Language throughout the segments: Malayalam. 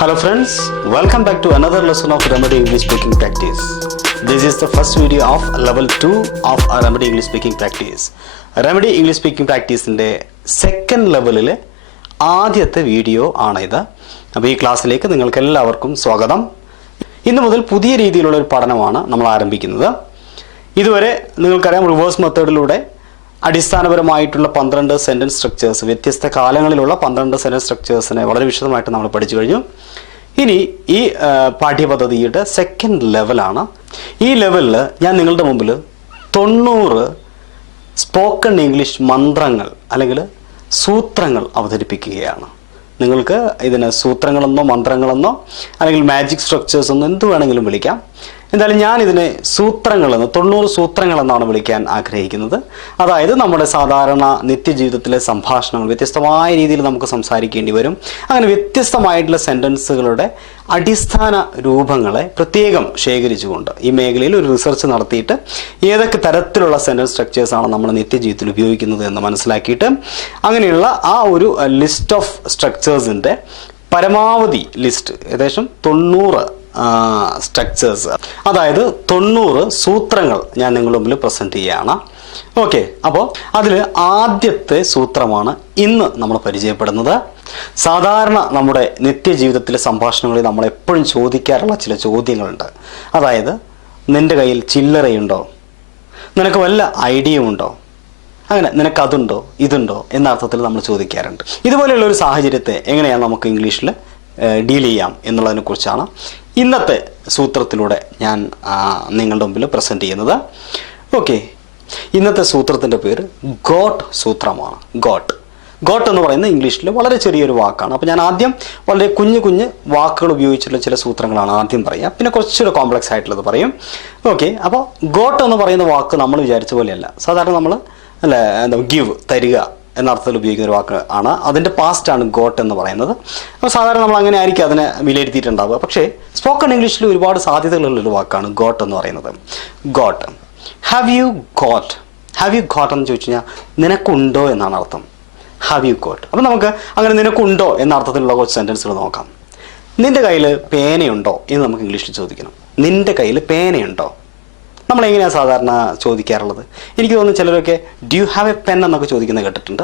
Hello friends, welcome back to another lesson of Remedy English Speaking Practice. This is the first video of level 2 of our Remedy English Speaking Practice. Remedy English Speaking Practiceന്റെ സെക്കൻഡ് ലെവലിലെ ആദ്യത്തെ വീഡിയോ ആണ് ഇത് അപ്പോൾ ഈ ക്ലാസ്സിലേക്ക് നിങ്ങൾക്ക് എല്ലാവർക്കും സ്വാഗതം ഇന്ന് മുതൽ പുതിയ രീതിയിലുള്ള ഒരു പഠനമാണ് നമ്മൾ ആരംഭിക്കുന്നത് ഇതുവരെ നിങ്ങൾക്കറിയാം റിവേഴ്സ് മെത്തേഡിലൂടെ അടിസ്ഥാനപരമായിട്ടുള്ള പന്ത്രണ്ട് സെന്റൻസ് സ്ട്രക്ചേഴ്സ് വ്യത്യസ്ത കാലങ്ങളിലുള്ള പന്ത്രണ്ട് സെന്റൻസ് സ്ട്രക്ചേഴ്സിനെ വളരെ വിശദമായിട്ട് നമ്മൾ പഠിച്ചു കഴിഞ്ഞു. ഇനി ഈ പാഠ്യപദ്ധതിയുടെ സെക്കൻഡ് ലെവലാണ് ഈ ലെവലിൽ ഞാൻ നിങ്ങളുടെ മുമ്പിൽ തൊണ്ണൂറ് സ്പോക്കൺ ഇംഗ്ലീഷ് മന്ത്രങ്ങൾ അല്ലെങ്കിൽ സൂത്രങ്ങൾ അവതരിപ്പിക്കുകയാണ്. നിങ്ങൾക്ക് ഇതിന് സൂത്രങ്ങളെന്നോ മന്ത്രങ്ങളെന്നോ അല്ലെങ്കിൽ മാജിക് സ്ട്രക്ചേഴ്സ് എന്നോ എന്ത് വേണമെങ്കിലും വിളിക്കാം. എന്തായാലും ഞാൻ ഇതിനെ സൂത്രങ്ങളെന്ന് തൊണ്ണൂറ് സൂത്രങ്ങളെന്നാണ് വിളിക്കാൻ ആഗ്രഹിക്കുന്നത്. അതായത് നമ്മുടെ സാധാരണ നിത്യജീവിതത്തിലെ സംഭാഷണങ്ങൾ വ്യത്യസ്തമായ രീതിയിൽ നമുക്ക് സംസാരിക്കേണ്ടി വരും. അങ്ങനെ വ്യത്യസ്തമായിട്ടുള്ള സെന്റൻസുകളുടെ അടിസ്ഥാന രൂപങ്ങളെ പ്രത്യേകം ശേഖരിച്ചുകൊണ്ട് ഈ മേഖലയിൽ ഒരു റിസർച്ച് നടത്തിയിട്ട് ഏതൊക്കെ തരത്തിലുള്ള സെന്റൻസ് സ്ട്രക്ചേഴ്സ് ആണ് നമ്മൾ നിത്യജീവിതത്തിൽ ഉപയോഗിക്കുന്നത് എന്ന് മനസ്സിലാക്കിയിട്ട് അങ്ങനെയുള്ള ആ ഒരു ലിസ്റ്റ് ഓഫ് സ്ട്രക്ചേഴ്സിന്റെ പരമാവധി ലിസ്റ്റ് ഏകദേശം തൊണ്ണൂറ് സ്ട്രക്ചേഴ്സ് അതായത് തൊണ്ണൂറ് സൂത്രങ്ങൾ ഞാൻ നിങ്ങളുടെ മുമ്പിൽ പ്രസന്റ് ചെയ്യുകയാണ് ഓക്കെ അപ്പോൾ അതിൽ ആദ്യത്തെ സൂത്രമാണ് ഇന്ന് നമ്മൾ പരിചയപ്പെടുന്നത്. സാധാരണ നമ്മുടെ നിത്യജീവിതത്തിലെ സംഭാഷണങ്ങളിൽ നമ്മൾ എപ്പോഴും ചോദിക്കാറുള്ള ചില ചോദ്യങ്ങളുണ്ട്. അതായത് നിന്റെ കയ്യിൽ ചില്ലറയുണ്ടോ? നിനക്ക് വല്ല ഐഡിയ ഉണ്ടോ? അങ്ങനെ നിനക്ക് അതുണ്ടോ? ഇതുണ്ടോ? എന്ന അർത്ഥത്തിൽ നമ്മൾ ചോദിക്കാറുണ്ട്. ഇതുപോലെയുള്ള ഒരു സാഹചര്യത്തെ എങ്ങനെയാണ് നമുക്ക് ഇംഗ്ലീഷിൽ ഡീൽ ചെയ്യാം എന്നുള്ളതിനെ കുറിച്ചാണ് ഇന്നത്തെ സൂത്രത്തിലൂടെ ഞാൻ നിങ്ങളുടെ മുമ്പിൽ പ്രസന്റ് ചെയ്യുന്നത്. ഓക്കെ ഇന്നത്തെ സൂത്രത്തിന്റെ പേര് ഗോട്ട് സൂത്രമാണ്. ഗോട്ട്. ഗോട്ട് എന്ന് പറയുന്നത് ഇംഗ്ലീഷിൽ വളരെ ചെറിയൊരു വാക്കാണ്. അപ്പോൾ ഞാൻ ആദ്യം വളരെ കുഞ്ഞു കുഞ്ഞ് വാക്കുകൾ ഉപയോഗിച്ചിട്ടുള്ള ചില സൂത്രങ്ങളാണ് ആദ്യം പറയുക. പിന്നെ കുറച്ചുകൂടെ കോംപ്ലക്സ് ആയിട്ടുള്ളത് പറയും. ഓക്കെ അപ്പോൾ ഗോട്ട് എന്ന് പറയുന്ന വാക്ക് നമ്മൾ വിചാരിച്ച പോലെയല്ല. സാധാരണ നമ്മൾ അല്ല എന്താ ഗിവ് തരിക. എന്ന അർത്ഥത്തിൽ ഉപയോഗിക്കുന്ന ഒരു വാക്ക് ആണ്. അതിന്റെ പാസ്റ്റ് ആണ് ഗോട്ട് എന്ന് പറയുന്നത്. അപ്പോൾ സാധാരണ നമ്മൾ അങ്ങനെ ആയിരിക്കും അതിനെ വിലയിരുത്തിയിട്ടുണ്ടാവുക. പക്ഷേ സ്പോക്കൺ ഇംഗ്ലീഷിൽ ഒരുപാട് സാധ്യതകളുള്ള ഒരു വാക്കാണ് ഗോട്ട് എന്ന് പറയുന്നത്. Got have you got have you got എന്ന് ചോദിച്ചു കഴിഞ്ഞാൽ നിനക്കുണ്ടോ എന്നാണ് അർത്ഥം. ഹാവ് യു ഗോട്ട് അപ്പം നമുക്ക് അങ്ങനെ നിനക്കുണ്ടോ എന്ന അർത്ഥത്തിലുള്ള കുറച്ച് സെന്റൻസുകൾ നോക്കാം. നിന്റെ കയ്യിൽ പേനയുണ്ടോ എന്ന് നമുക്ക് ഇംഗ്ലീഷിൽ ചോദിക്കണം. നിന്റെ കയ്യിൽ പേനയുണ്ടോ? നമ്മൾ എങ്ങനെയാണ് സാധാരണ ചോദിക്കാറുള്ളത്? എനിക്ക് തോന്നുന്നു ചിലരൊക്കെ ഡ്യൂ ഹാവ് എ പെൻ എന്നൊക്കെ ചോദിക്കുന്നത് കേട്ടിട്ടുണ്ട്.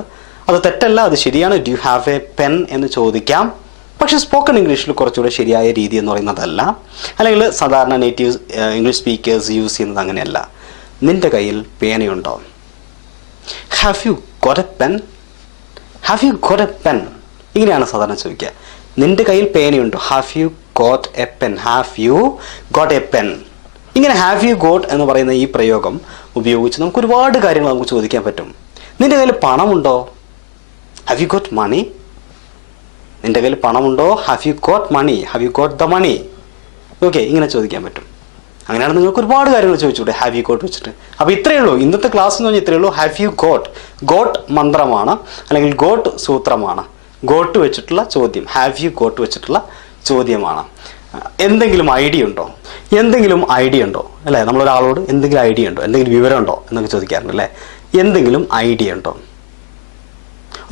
അത് തെറ്റല്ല അത് ശരിയാണ്. ഡ്യൂ ഹാവ് എ പെൻ എന്ന് ചോദിക്കാം. പക്ഷേ സ്പോക്കൺ ഇംഗ്ലീഷിൽ കുറച്ചുകൂടെ ശരിയായ രീതി എന്ന് പറയുന്നതല്ല. അല്ലെങ്കിൽ സാധാരണ നേറ്റീവ് ഇംഗ്ലീഷ് സ്പീക്കേഴ്സ് യൂസ് ചെയ്യുന്നത് അങ്ങനെയല്ല. നിന്റെ കയ്യിൽ പേനയുണ്ടോ? Have you got a pen have you got a pen ഇങ്ങനെയാണ് സാധാരണ ചോദിക്കുക. നിന്റെ കയ്യിൽ പേനയുണ്ടോ? Have you got a pen have you got a pen have you you got എന്ന് പറയുന്ന ഈ പ്രയോഗം ഉപയോഗിച്ച് നമുക്ക് ഒരുപാട് കാര്യങ്ങൾ നമുക്ക് ചോദിക്കാൻ പറ്റും. നിന്റെ കയ്യിൽ പണമുണ്ടോ? ഹാവ് യു ഗോട്ട് മണി നിന്റെ കയ്യിൽ പണമുണ്ടോ? Have you got money have you got the money okay ഇങ്ങനെ ചോദിക്കാൻ പറ്റും. അങ്ങനെയാണ് നിങ്ങൾക്ക് ഒരുപാട് കാര്യങ്ങൾ ചോദിച്ചൂടെ ഹാവ് യു ഗോട്ട് വെച്ചിട്ട്. അപ്പോൾ ഇത്രയേ ഉള്ളൂ. ഇന്നത്തെ ക്ലാസ് എന്ന് പറഞ്ഞാൽ ഇത്രയേ ഉള്ളൂ. ഹാവ് യു ഗോട്ട് ഗോട്ട് മന്ത്രമാണ്. അല്ലെങ്കിൽ ഗോട്ട് സൂത്രമാണ്. ഗോട്ട് വെച്ചിട്ടുള്ള ചോദ്യം. ഹാവ് യു ഗോട്ട് വെച്ചിട്ടുള്ള ചോദ്യമാണ്. എന്തെങ്കിലും ഐഡിയ ഉണ്ടോ? എന്തെങ്കിലും ഐഡിയ ഉണ്ടോ? അല്ലേ? നമ്മളൊരാളോട് എന്തെങ്കിലും ഐഡിയ ഉണ്ടോ? എന്തെങ്കിലും വിവരം ഉണ്ടോ? എന്നൊക്കെ ചോദിക്കാറുണ്ട് അല്ലേ? എന്തെങ്കിലും ഐഡിയ ഉണ്ടോ?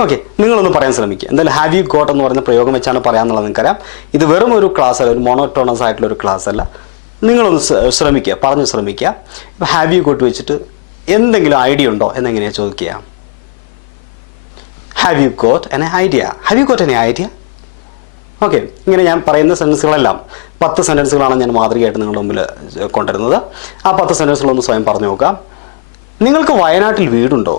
ഓക്കെ നിങ്ങളൊന്ന് പറയാൻ ശ്രമിക്കുക. എന്തായാലും ഹാവ് യു ഗോട്ട് എന്ന് പറയുന്ന പ്രയോഗം വെച്ചാണ് പറയാമെന്നുള്ളത് നിങ്ങൾക്കറിയാം. ഇത് വെറും ഒരു ക്ലാസ് അല്ല ഒരു മോണോട്ടോണസ് ആയിട്ടുള്ള ഒരു ക്ലാസ് അല്ല. നിങ്ങളൊന്ന് ശ്ര- ശ്രമിക്കുക പറഞ്ഞ് ശ്രമിക്കുക. ഇപ്പോൾ ഹാവ് യു ഗോട്ട് വെച്ചിട്ട് എന്തെങ്കിലും ഐഡിയ ഉണ്ടോ എന്നെങ്ങനെയാണ് ചോദിക്കുക? Have you got an idea have you got an idea okay ഇങ്ങനെ ഞാൻ പറയുന്ന സെന്റൻസുകളെല്ലാം പത്ത് സെന്റൻസുകളാണ് ഞാൻ മാതൃകയായിട്ട് നിങ്ങളുടെ മുമ്പിൽ കൊണ്ടുവരുന്നത്. ആ പത്ത് സെന്റൻസുകളൊന്ന് സ്വയം പറഞ്ഞു നോക്കാം. നിങ്ങൾക്ക് വയനാട്ടിൽ വീടുണ്ടോ?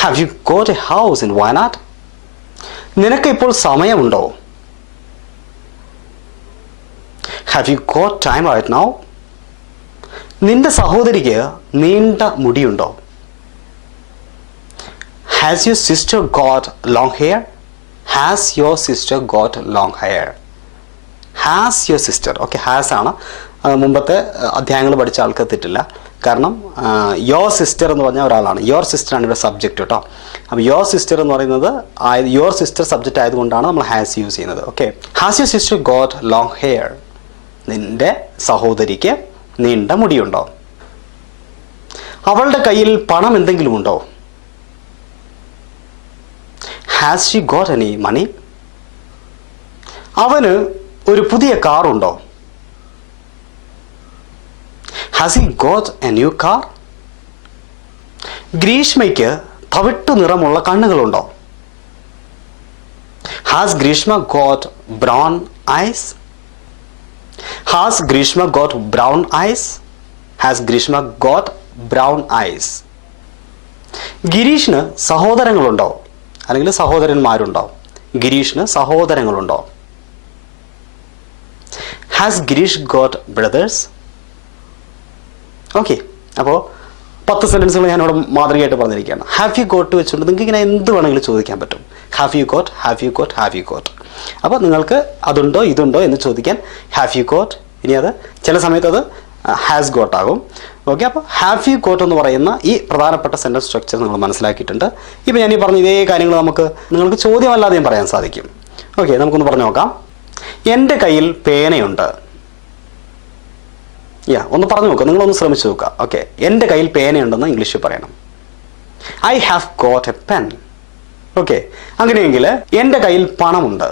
Have you got a house in Wayanad നിനക്ക് ഇപ്പോൾ സമയമുണ്ടോ? Have you got time right now നിന്റെ സഹോദരിക്ക് നീണ്ട മുടിയുണ്ടോ? Has you sister got long hair has your sister got long hair has your sister okay has ആണ്. മുമ്പത്തെ അധ്യായങ്ങൾ പഠിച്ച ആൾക്ക് തെറ്റില്ല. കാരണം യോർ സിസ്റ്റർ എന്ന് പറഞ്ഞ ഒരാളാണ്. യോർ സിസ്റ്റർ ആണ് ഇവിടെ സബ്ജക്റ്റ് കേട്ടോ. അപ്പോൾ യോർ സിസ്റ്റർ എന്ന് പറയുന്നത് യോർ സിസ്റ്റർ സബ്ജക്റ്റ് ആയതുകൊണ്ടാണ് നമ്മൾ ഹാസ് യൂസ് ചെയ്യുന്നത്. Okay has your sister got long hair നിന്റെ സഹോദരിക്ക് നീണ്ട മുടിയുണ്ടോ? അവളുടെ കയ്യിൽ പണം എന്തെങ്കിലും ഉണ്ടോ? Has she got any money അവന് ഒരു പുതിയ കാറുണ്ടോ has he got a new car ഗ്രീഷ്മയ്ക്ക് തവിട്ടു നിറമുള്ള കണ്ണുകളുണ്ടോ? Has Greeshma got brown eyes has Greeshma got brown eyes has Greeshma got brown eyes ഗിരീഷിന് സഹോദരങ്ങളുണ്ടോ? അല്ലെങ്കിൽ സഹോദരന്മാരുണ്ടാവും. ഗിരീഷിന് സഹോദരങ്ങളുണ്ടോ has Girish got brothers okay അപ്പോൾ പത്ത് സെന്റൻസുകൾ ഞാനിവിടെ മാതൃകയായിട്ട് പറഞ്ഞിരിക്കുകയാണ്. ഹാവ് യു ഗോട്ട് വെച്ചുകൊണ്ട് നിങ്ങൾക്ക് ഇങ്ങനെ എന്ത് വേണമെങ്കിലും ചോദിക്കാൻ പറ്റും. Have you got have you got have you got അപ്പോൾ നിങ്ങൾക്ക് അതുണ്ടോ ഇതുണ്ടോ എന്ന് ചോദിക്കാൻ ഹാവ് യു ഗോട്ട് ഇനി അത് ചില സമയത്ത് അത് ഹാസ് ഗോട്ട് ആകും. ഓക്കെ അപ്പോൾ ഹാവ് യു ഗോട്ട് എന്ന് പറയുന്ന ഈ പ്രധാനപ്പെട്ട സെന്റൻസ് സ്ട്രക്ചർ നിങ്ങൾ മനസ്സിലാക്കിയിട്ടുണ്ട്. ഇപ്പോൾ ഞാൻ ഈ പറഞ്ഞ ഇതേ കാര്യങ്ങൾ നമുക്ക് നിങ്ങൾക്ക് ചോദ്യമല്ലാതെയും പറയാൻ സാധിക്കും. ഓക്കെ നമുക്കൊന്ന് പറഞ്ഞു നോക്കാം. എന്റെ കയ്യിൽ പേനയുണ്ട്. യാ ഒന്ന് പറഞ്ഞു നോക്കുക നിങ്ങളൊന്ന് ശ്രമിച്ചു നോക്കുക. ഓക്കെ എന്റെ കയ്യിൽ പേനയുണ്ടെന്ന് ഇംഗ്ലീഷിൽ പറയണം. I have got a pen okay അങ്ങനെയെങ്കിൽ എന്റെ കയ്യിൽ പണമുണ്ട്.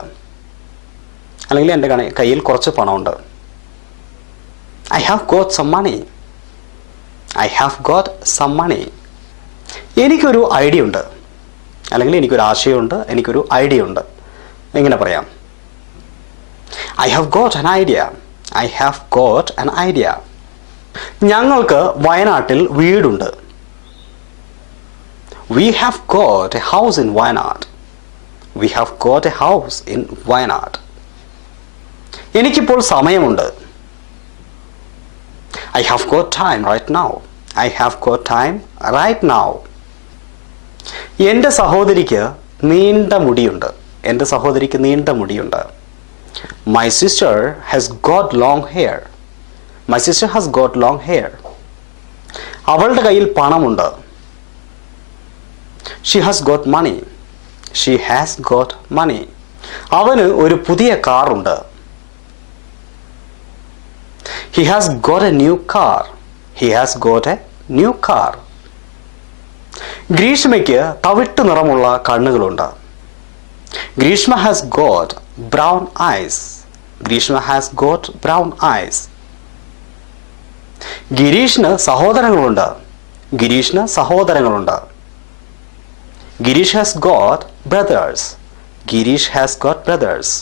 അല്ലെങ്കിൽ എന്റെ കയ്യിൽ കുറച്ച് പണമുണ്ട്. I have got some money I have got some money എനിക്കൊരു ഐഡിയ ഉണ്ട്. അല്ലെങ്കിൽ എനിക്കൊരു ആശയമുണ്ട് എനിക്കൊരു ഐഡിയ ഉണ്ട്. എങ്ങനെ പറയാം. I have got an idea I have got an idea ഞങ്ങൾക്ക് വയനാട്ടിൽ വീടുണ്ട്. We have got a house in Wayanad we have got a house in Wayanad എനിക്കിപ്പോൾ സമയമുണ്ട്. I have got time right now. I have got time right now. എന്റെ സഹോദരിക്ക് നീണ്ട മുടിയുണ്ട്. എന്റെ സഹോദരിക്ക് നീണ്ട മുടിയുണ്ട്. My sister has got long hair my sister has got long hair അവളുടെ കയ്യിൽ പണമുണ്ട്. She has got money she has got money അവന് ഒരു പുതിയ കാറുണ്ട്. He has got a new car he has got a new car ഗ്രീഷ്മയ്ക്ക് തവിട്ട് നിറമുള്ള കണ്ണുകളുണ്ട്. Greeshma has got brown eyes Greeshma has got brown eyes ഗിരീഷിന് സഹോദരങ്ങളുണ്ട്. ഗിരീഷിന് സഹോദരങ്ങളുണ്ട്. Girish has got brothers Girish has got brothers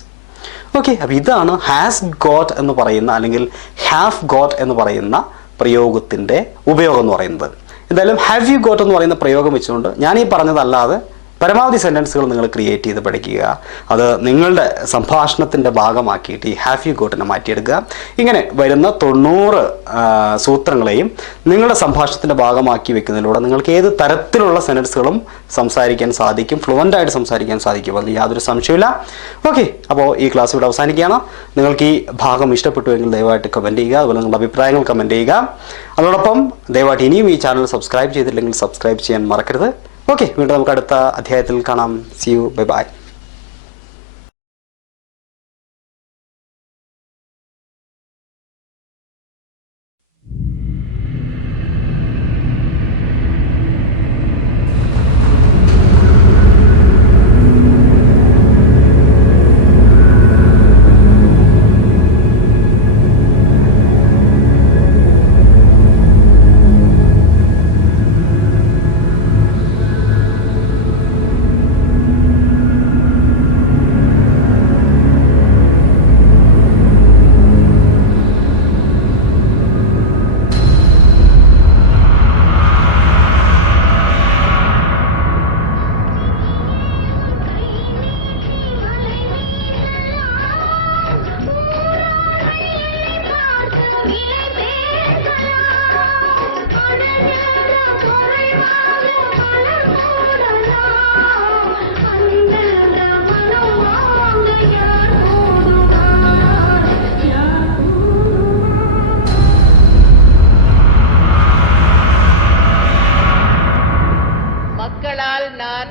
okay അപ്പം ഇതാണ് ഹാസ് ഗോട്ട് എന്ന് പറയുന്ന അല്ലെങ്കിൽ ഹാവ് ഗോട്ട് എന്ന് പറയുന്ന പ്രയോഗത്തിന്റെ ഉപയോഗം എന്ന് പറയുന്നത്. എന്തായാലും ഹാവ് യു ഗോട്ട് എന്ന് പറയുന്ന പ്രയോഗം വെച്ചുകൊണ്ട് ഞാൻ ഈ പറഞ്ഞതല്ലാതെ പരമാവധി സെന്റൻസുകൾ നിങ്ങൾ ക്രിയേറ്റ് ചെയ്ത് പഠിക്കുക. അത് നിങ്ങളുടെ സംഭാഷണത്തിന്റെ ഭാഗമാക്കിയിട്ട് ഈ ഹാവ് യു ഗോട്ടിനെ മാറ്റിയെടുക്കുക. ഇങ്ങനെ വരുന്ന തൊണ്ണൂറ് സൂത്രങ്ങളെയും നിങ്ങളുടെ സംഭാഷണത്തിന്റെ ഭാഗമാക്കി വെക്കുന്നതിലൂടെ നിങ്ങൾക്ക് ഏത് തരത്തിലുള്ള സെന്റൻസുകളും സംസാരിക്കാൻ സാധിക്കും ഫ്ലുവന്റ് ആയിട്ട് സംസാരിക്കാൻ സാധിക്കും അതിൽ യാതൊരു സംശയമില്ല ഓക്കെ അപ്പോൾ ഈ ക്ലാസ് ഇവിടെ അവസാനിക്കുകയാണ്. നിങ്ങൾക്ക് ഈ ഭാഗം ഇഷ്ടപ്പെട്ടുവെങ്കിൽ ദയവായിട്ട് കമന്റ് ചെയ്യുക അതുപോലെ നിങ്ങളുടെ അഭിപ്രായങ്ങൾ കമന്റ് ചെയ്യുക. അതോടൊപ്പം ദയവായിട്ട് ഇനിയും ഈ ചാനൽ സബ്സ്ക്രൈബ് ചെയ്തിട്ടില്ലെങ്കിൽ സബ്സ്ക്രൈബ് ചെയ്യാൻ മറക്കരുത്. ഓക്കെ വീണ്ടും നമുക്ക് അടുത്ത അധ്യായത്തിൽ കാണാം. സി യു ബൈ ബൈ மக்களால் நான்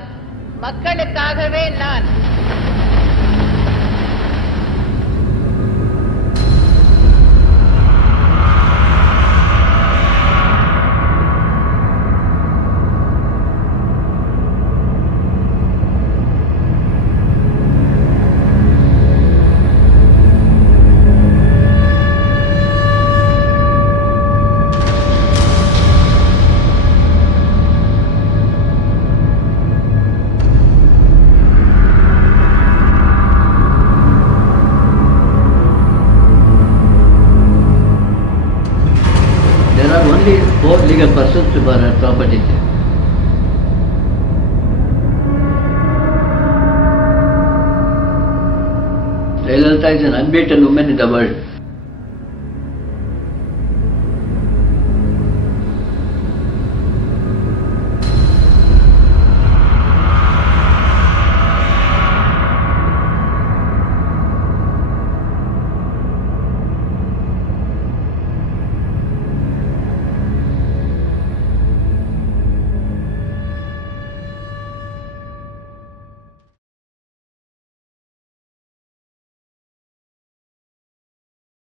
மக்களுக்காகவே நான் legal person to buy a property. Jayalalitha is an unbeaten woman in the world.